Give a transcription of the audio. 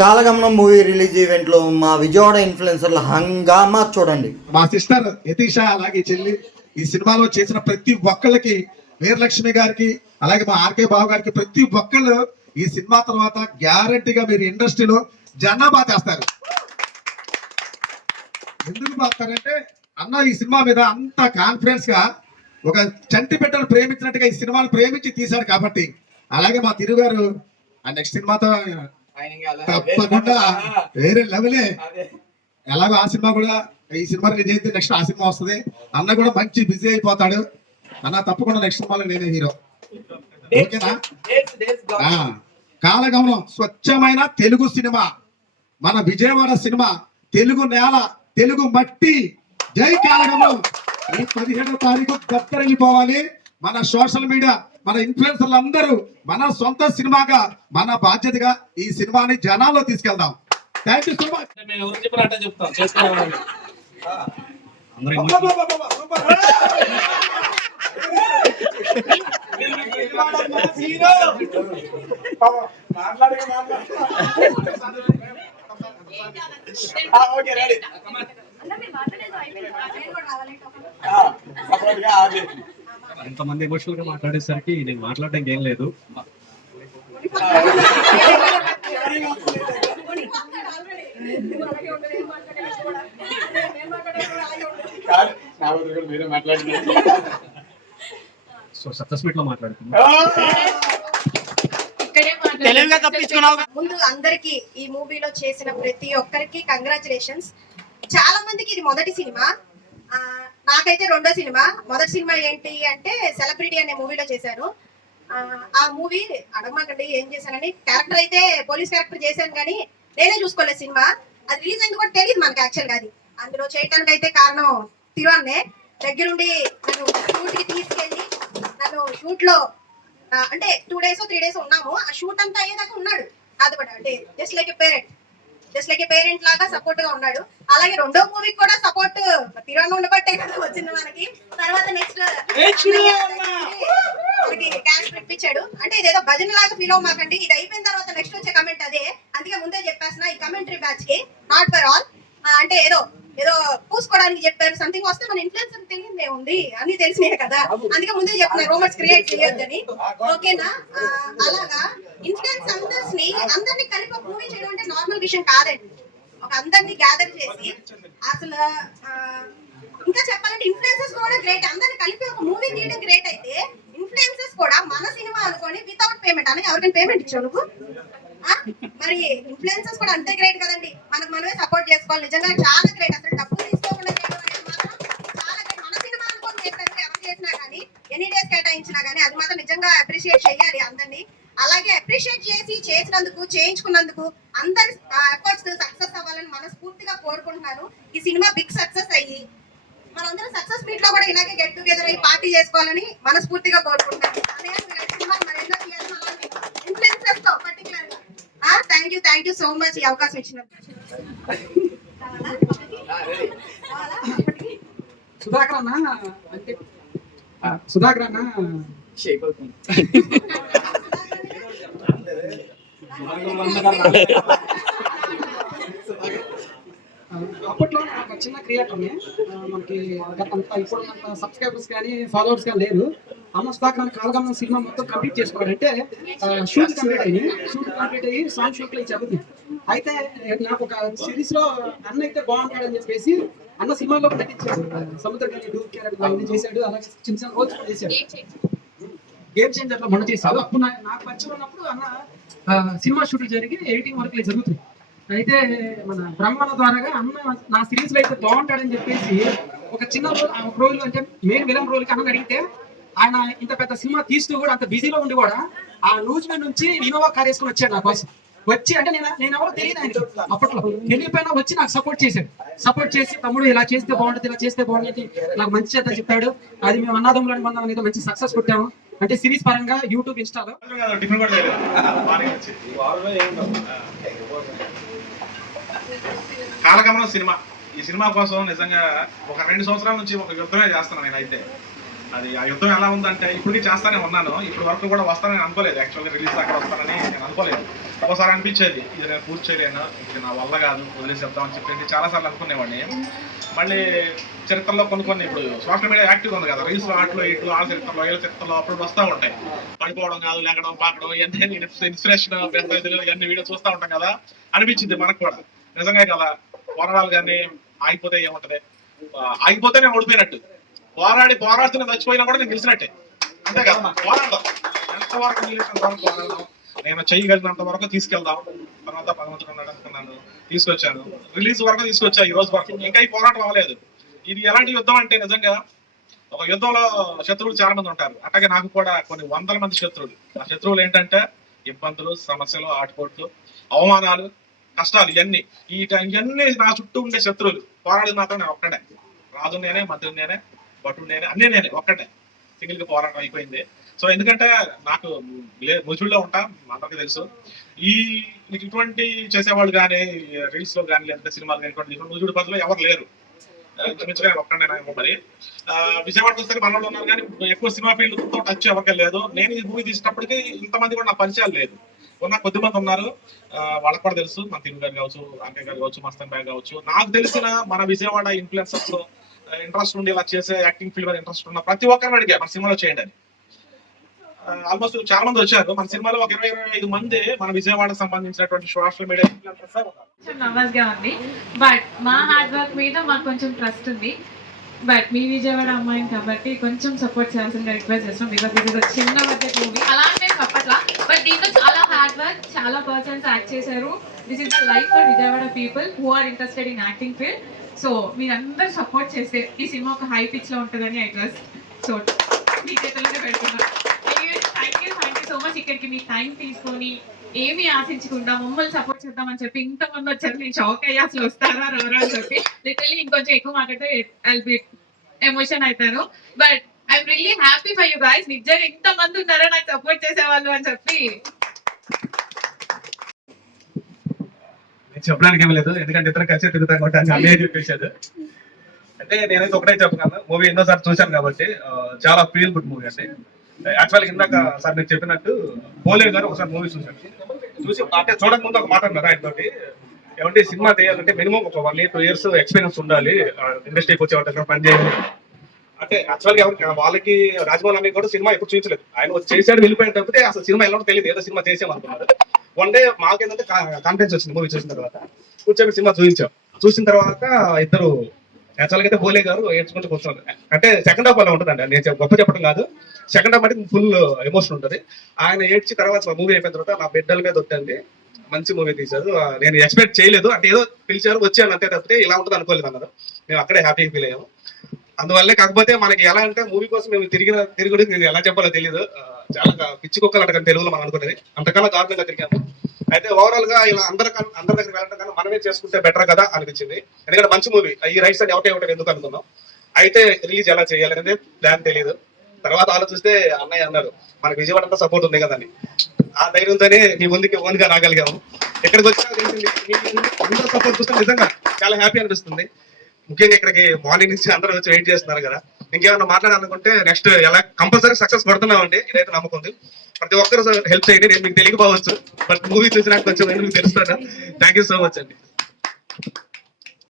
కాలగమనం movie release event లో మా విజయవాడ ఇన్ఫ్లుయెన్సర్ల హంగామా చూడండి. మా సిస్టర్ యతీష అలాగే చెల్లి ఈ సినిమాలో చేసిన ప్రతి ఒక్కళ్ళకి, వీరలక్ష్మి గారికి అలాగే మా ఆర్కే బాబు గారికి ప్రతి ఒక్కళ్ళు ఈ సినిమా తర్వాత గ్యారంటీగా మీరు ఇండస్ట్రీలో జనాభా చేస్తారు. ఎందుకు బాస్తారంటే అన్న ఈ సినిమా మీద అంత కాన్ఫిడెన్స్ గా ఒక చంటి బిడ్డను ప్రేమించినట్టుగా ఈ సినిమాను ప్రేమించి తీశాడు కాబట్టి, అలాగే మా తిరుగారు ఆ నెక్స్ట్ సినిమాతో తప్పకుండా వేరే లెవెలే. ఎలాగో ఆ సినిమా కూడా ఈ సినిమా రిలీజ్ అయితే నెక్స్ట్ ఆ సినిమా వస్తుంది. అన్న కూడా మంచి బిజీ అయిపోతాడు. అన్న తప్పకుండా నెక్స్ట్ సినిమాలో నేనే హీరో. ఓకేనా? కాలగమనం స్వచ్ఛమైన తెలుగు సినిమా, మన విజయవాడ సినిమా, తెలుగు నేల, తెలుగు మట్టి. జై కాలగమనం. ఈ 17వ తారీఖు దత్తరిల్లిపోవాలి. మన సోషల్ మీడియా, మన ఇన్ఫ్లుయెన్సర్లు అందరూ మన సొంత సినిమాగా, మన బాధ్యతగా ఈ సినిమాని జనాల్లో తీసుకెళ్దాం. Thank you so much. ఇంతమంది ఎమోషనల్ గా మాట్లాడేసరికి నేను మాట్లాడడానికి ఏం లేదు. సో సక్సెస్ మీట్ లో మాట్లాడుతున్నాం. ముందు అందరికి ఈ మూవీలో చేసిన ప్రతి ఒక్కరికి కంగ్రాచులేషన్స్. చాలా మందికి ఇది మొదటి సినిమా, నాకైతే రెండో సినిమా. మొదటి సినిమా ఏంటి అంటే సెలబ్రిటీ అనే మూవీలో చేశాను. ఆ మూవీ అడగమాకండి ఏం చేశానని. క్యారెక్టర్ అయితే పోలీస్ క్యారెక్టర్ చేశాను, కానీ నేనే చూసుకోలేదు సినిమా. అది రిలీజ్ అయింది కూడా తెలియదు మనకి యాక్చువల్ గా. అది అందులో చేయడానికి అయితే కారణం తిరువన్నే. దగ్గరుండి నన్ను షూట్ కి తీసుకెళ్ళి నన్ను షూట్ లో అంటే 2 days 3 days ఉన్నాము. ఆ షూట్ అంతా అయ్యేదాకా ఉన్నాడు నాతో పాటు. అంటే జస్ట్ లైక్ ఏ పేరెంట్ లాగా సపోర్ట్ గా ఉన్నాడు. అలాగే రెండో మూవీకి కూడా సపోర్ట్ తిరువన్న ఉండబట్టే వచ్చింది మనకి. తర్వాత నెక్స్ట్ క్యారెక్టర్ ఇప్పించాడు. అంటే ఇదేదో భజన లాగా ఫీల్ అవ్వమాకండి. ఇది అయిపోయిన తర్వాత నెక్స్ట్ వచ్చే కమెంట్ అదే. అందుకే ముందే చెప్పేసిన ఈ కమెంటరీ బ్యాచ్ కి నాట్ ఫర్ ఆల్. అంటే ఏదో పూసుకోవడానికి చెప్పారు, సంథింగ్ వస్తే మన ఇన్ఫ్లుయెన్సర్ తెలియదే ఉంది, అన్ని తెలిసినాయి కదా. అందుకే ముందే చెప్తున్నారు రూమర్స్ క్రియేట్ చేయొద్దని. ఓకేనా? అలాగా ఇన్ఫ్లుయెన్స్ అందరినీ కలిపి ఒక మూవీ చేయడం అంటే నార్మల్ విషయం కాదండి. ఒక అందరినీ గ్యాదర్ చేసి అసలు ఇంకా చెప్పాలంటే ఇన్ఫ్లుయెన్సర్స్ కూడా గ్రేట్. అందరినీ కలిపి ఒక మూవీ తీయడం గ్రేట్ అయితే, ఇన్ఫ్లుయెన్సర్స్ కూడా మన సినిమా అనుకొని వితౌట్ పేమెంట్ అని ఎవరికైనా పేమెంట్ ఇచ్చావు నువ్వు? మరి ఇన్ఫ్లుయెన్సర్స్ కూడా అంతే గ్రేట్ కదండి. మనకు మనమే సపోర్ట్ చేసుకోవాలి. నిజంగా చాలా గ్రేట్. అసలు డబ్బు తీసుకోకుండా చేయడం అనేది మాత్రం చాలా గ్రేట్. మన సినిమా అనుకోని చేస్తారు ఎవరు చేసినా కానీ, ఎన్ని డేస్ కేటాయించినా కానీ అది మాత్రం నిజంగా అప్రిషియేట్ చేయాలి అందరినీ. అలాగే అప్రిషియేట్ చేసి చేసినందుకు, చేయించుకున్నందుకు అందరి ఎఫర్ట్స్ సక్సెస్ అవ్వాలని మనస్ఫూర్తిగా కోరుకుంటున్నాను. ఈ సినిమా బిగ్ సక్సెస్ అయ్యి మనందరం సక్సెస్ మీట్ లో కూడా ఇలాగే గెట్ టుగెదర్ అయ్యి పార్టీ చేసుకోవాలని మనస్ఫూర్తిగా కోరుకుంటున్నాను. ఇన్ఫ్లుయెన్సర్స్ తో పర్టికులర్ గా థ్యాంక్ యూ సో మచ్ ఈ అవకాశం ఇచ్చినందుకు. సుధాకర్ అన్న అంటే సుధాకర్ అన్న షేప్ అవుతుంది. అప్పట్లో ఒక చిన్న క్రియేటర్ని, మనకి ఇప్పుడు మన సబ్స్క్రైబర్స్ కానీ ఫాలోవర్స్ కానీ లేదు. అన్న సుధాకర్ కాలగమనం సినిమా మొత్తం కంప్లీట్ చేసుకోవాలంటే షూట్ కంప్లీట్ అయ్యి సాంగ్ షూట్ లో చదువుతుంది. అయితే నాకు ఒక సిరీస్ లో అన్న అయితే బాగుంటాడని చెప్పేసి అన్న సినిమాలో నటించాడు. సముద్ర డూప్ క్యారెక్టర్ చేశాడు. అలాగే చిన్న చిన్న రోల్స్ కూడా చేశాడు. గేమ్ చేంజర్ లో మొన్న చేశాడు. అప్పుడు నాకు పరిచయం ఉన్నప్పుడు అన్న సినిమా షూటింగ్ జరిగి ఎడిటింగ్ వర్క్ జరుగుతుంది. అయితే మన బ్రహ్మణ ద్వారాగా అన్న నా సిరీస్ లో అయితే బాగుంటాడని చెప్పేసి ఒక చిన్న రోల్ అంటే మెయిన్ విలన్ రోల్ కి అన్న అడిగితే, ఆయన ఇంత పెద్ద సినిమా తీస్తూ కూడా అంత బిజీలో ఉండి కూడా ఆ లూజ్మెంట్ నుంచి ఇన్నోవా కార్ వేసుకుని వచ్చాడు నా కోసం. వచ్చి అంటే నేను ఎవరో తెలియదు ఆయనకి అప్పట్లో. వెళ్ళిపోయినా వచ్చి నాకు సపోర్ట్ చేశాడు. సపోర్ట్ చేసి తమ్ముడు ఇలా చేస్తే బాగుంటుంది, ఇలా చేస్తే బాగుంటుంది, నాకు మంచి చేత చెప్పాడు. అది మేము అన్నదమ్ములని బంధం అనేది మంచి సక్సెస్ కొట్టాము. అంటే సిరీస్ పరంగా యూట్యూబ్, ఇన్స్టాలో కాలగమనం సినిమా. ఈ సినిమా కోసం నిజంగా ఒక 2 సంవత్సరాల నుంచి ఒక యుద్ధమే చేస్తున్నాను నేనైతే. అది ఆ యుద్ధం ఎలా ఉందంటే ఇప్పటికీ చేస్తానే ఉన్నాను. ఇప్పటి వరకు కూడా వస్తానని అనుకోలేదు. యాక్చువల్గా రిలీజ్ దాకా వస్తానని నేను అనుకోలేదు. ఒకసారి అనిపించేది ఇది నేను పూర్తి చేయలేను, ఇది నా వల్ల కాదు, వదిలేసి చెప్తామని చెప్పేసి చాలాసార్లు అనుకునేవాడిని. మళ్ళీ చరిత్రలో కొన్ని ఇప్పుడు సోషల్ మీడియా యాక్టివ్ ఉంది కదా, రీల్స్ ఆటలు ఇట్లు ఆ చరిత్రలో వీళ్ళ చరిత్రలో అప్పుడు వస్తూ ఉంటాయి. పడిపోవడం కాదు, లేకడం పాకడం ఇవన్నీ ఇన్స్పిరేషన్ ఇవన్నీ వీడియో చూస్తూ ఉంటాం కదా. అనిపించింది మనకు కూడా నిజంగా కదా, పోరాడాలు కానీ ఆగిపోతే ఏముంటది, ఆగిపోతే నేను ఓడిపోయినట్టు, పోరాడుతున్న చచ్చిపోయినా కూడా నేను గెలిచినట్టే. అంతే కదా, పోరాడదాం, ఎంతవరకు నిలిచినంత వరకు పోరాడదాం, నేను చేయగలిగినంత వరకు తీసుకెళ్దాం. తర్వాత భగవంతుడు ఉన్నాడు అనుకున్నాను, తీసుకొచ్చాను, రిలీజ్ వరకు తీసుకొచ్చా, ఈ రోజు వరకు ఇంకా ఈ పోరాటం అవ్వలేదు. ఇది ఎలాంటి యుద్ధం అంటే నిజంగా ఒక యుద్ధంలో శత్రువులు చాలా మంది ఉంటారు, అట్లాగే నాకు కూడా కొన్ని వందల మంది శత్రువులు. ఆ శత్రువులు ఏంటంటే ఇబ్బందులు, సమస్యలు, ఆటుపోట్లు, అవమానాలు, కష్టాలు, ఇవన్నీ నా చుట్టూ ఉండే శత్రువులు. పోరాడేది మాత్రం నేను ఒక్కడే, రాజు నేనే, మంత్రి నేనే, భటుడు నేనే, అన్నీ నేనే ఒక్కటే. సింగిల్ గా పోరాటం అయిపోయింది. సో ఎందుకంటే నాకు ముజుల్లో ఉంటా, అందరికీ తెలుసు. ఇటువంటి చేసేవాళ్ళు కానీ రీల్స్ లో కానీ లేదంటే సినిమాలు కానీ ముజుడు పద్ధతిలో ఎవరు లేరు, మించుగా ఒక్కడే మరి. విజయవాడకు వస్తే మనలో ఉన్నారు కానీ ఎక్కువ సినిమా ఫీల్డ్ తో టచ్ ఎవరికే లేదు. నేను ఈ మూవీ తీసినప్పటికీ ఇంతమంది కూడా నా పరిచయాలు లేదు, ఉన్న కొద్ది మంది ఉన్నారు. వాళ్ళకి కూడా తెలుసు, మన తిరుగు గారు కావచ్చు, అంకయ్య గారు కావచ్చు, మస్తన్ బ్యాగ్ కావచ్చు. నాకు తెలిసిన మన విజయవాడ ఇన్ఫ్లుయెన్సర్స్ ఇంట్రెస్ట్ ఉండి ఇలా చేసే యాక్టింగ్ ఫీల్డ్ మీద ఇంట్రెస్ట్ ఉన్న ప్రతి ఒక్కరిని అడిగా మన సినిమాలో చేయండి అని. ఆల్మోస్ట్ చాలా మంది వచ్చారు. మన సినిమాలో ఒక 20-25 మంది మన విజయవాడకు సంబంధించినటువంటి సోషల్ మీడియా ఇన్ఫ్లుయెన్సర్స్ ఉన్నారు. కొంచెం నర్వస్ గా ఉంది, బట్ మా హార్డ్ వర్క్ మీద మాకు కొంచెం ట్రస్ట్ ఉంది. బట్ మీ విజయవాడ అమ్మాయిని కాబట్టి కొంచెం సపోర్ట్ చేయాల్సిందిగా రిక్వెస్ట్ చేస్తాం. బికాస్ ఇది ఒక చిన్న బడ్జెట్ మూవీ, అలాంటి అప్పట్లా. బట్ దీంట్లో చాలా హార్డ్ వర్క్, చాలా పర్సన్స్ యాక్ట్ చేశారు. This is the life for Vijayawada people who are interested in acting field. So మీరందరూ సపోర్ట్ చేస్తే ఈ సినిమా ఒక హై పిచ్ లో ఉంటుందని ఐ ట్రస్ట్. సో మీ చేతుల్లోనే పెడుతున్నాను. Thank you so much. ఇక్కడికి మీ టైం తీసుకొని ఏమి ఆశించకుండా మమ్మల్ని సపోర్ట్ చేద్దామని చెప్పి ఇంతమంది వచ్చారు. నేను షాక్ అయ్యా, అసలు వస్తారా రారా అని చెప్పి. లిటరల్లీ ఇంకొంచెం ఎక్కువ మాట్లాడితే ఐల్ బి ఎమోషన్ అవుతాను. But I'm really happy for you guys. నిజంగా ఇంతమంది ఉన్నారా నాకు సపోర్ట్ చేసేవాళ్ళు అని చెప్పి. చెప్పడానికి ఏం లేదు, ఎందుకంటే ఇద్దరు కలిసి తిరుగుతాం కాబట్టి అన్నీ చెప్పేసాడు. అంటే నేనైతే ఒకటే చెప్పగలను, మూవీ ఎన్నోసార్లు చూశాను కాబట్టి చాలా ఫీల్ గుడ్ మూవీ అండి. యాక్చువల్గా ఇందాక సార్ మీరు చెప్పినట్టు బోలే గారు ఒకసారి మూవీ చూశాను. చూసి అంటే చూడక ముందు ఒక మాట అన్నారు ఆయనతోటి, ఏమంటే సినిమా తీయాలంటే మినిమం ఒక 1-2 years ఎక్స్పీరియన్స్ ఉండాలి, ఇండస్ట్రీకి వచ్చే వాళ్ళ దగ్గర పని చేయాలి అంటే. యాక్చువల్గా ఎవరికి వాళ్ళకి రాజమౌళి కూడా సినిమా ఎప్పుడు చూపించలేదు, ఆయన చేశాడు వెళ్ళిపోయేటప్పుడు అసలు సినిమా ఎలా తెలియదు, ఏదో సినిమా చేసామనుకున్నారు. వన్ డే మాకేంటంటే కాన్ఫిడెన్స్ వచ్చింది మూవీ చూసిన తర్వాత. కూర్చొని సినిమా చూపించాం. చూసిన తర్వాత ఇద్దరు యాక్చువల్గా అయితే బోలే గారు ఏడ్చుకుంటూ కూర్చున్నారు. అంటే సెకండ్ హాఫ్ అలా ఉంటుందండి, నేను గొప్ప చెప్పడం కాదు, సెకండ్ హాఫ్ అంటే ఫుల్ ఎమోషన్ ఉంటుంది. ఆయన ఏడ్చి తర్వాత మూవీ అయిపోయిన తర్వాత నా బిడ్డల మీద వద్దండి, మంచి మూవీ తీశారు, నేను ఎక్స్పెక్ట్ చేయలేదు అంటే ఏదో పిలిచారు వచ్చాను అంతే తప్పితే ఇలా ఉంటుంది అనుకోలేదు అన్నారు. మేము అక్కడే హ్యాపీగా ఫీల్ అయ్యాము. అందువల్లే కాకపోతే మనకి ఎలా అంటే మూవీ కోసం మేము తిరుగుడు ఎలా చెప్పాలో తెలియదు, చాలా పిచ్చి కుక్కలు అంట తెలుగులో మనం అనుకునేది, అంతకన్నా దారుణంగా తిరిగాము. అయితే ఓవరాల్ గా ఇలా అందరి దగ్గర వెళ్ళడం కన్నా మనమే చేసుకుంటే బెటర్ కదా అనిపించింది. ఎందుకంటే మంచి మూవీ, ఈ రైట్స్ అని ఒకటే ఎందుకు అనుకున్నాం. అయితే రిలీజ్ ఎలా చేయాలి అనేది ప్లాన్ తెలియదు. తర్వాత ఆలోచిస్తే అన్నయ్య అన్నారు మనకి విజయవాడ అంతా సపోర్ట్ ఉంది కదా అని, ఆ ధైర్యంతోనే మీ ముందుకి ఓన్గా రాగలిగాము. ఎక్కడికి వచ్చినా తెలిసింది అందరూ సపోర్ట్ చూస్తే నిజంగా చాలా హ్యాపీ అనిపిస్తుంది. ముఖ్యంగా ఇక్కడికి మార్నింగ్ నుంచి అందరూ వచ్చి వెయిట్ చేస్తున్నారు కదా. ఇంకేమన్నా మాట్లాడాలనుకుంటే నెక్స్ట్ ఎలా కంపల్సరీ సక్సెస్ కొడుతున్నామండి, ఇదైతే నమ్మకం ఉంది. ప్రతి ఒక్కరు హెల్ప్ చేయండి. నేను మీకు తెలియకపోవచ్చు, బట్ మూవీ చూసినాక కొంచెం మీకు తెలుస్తాను. థ్యాంక్ యూ సో మచ్ అండి.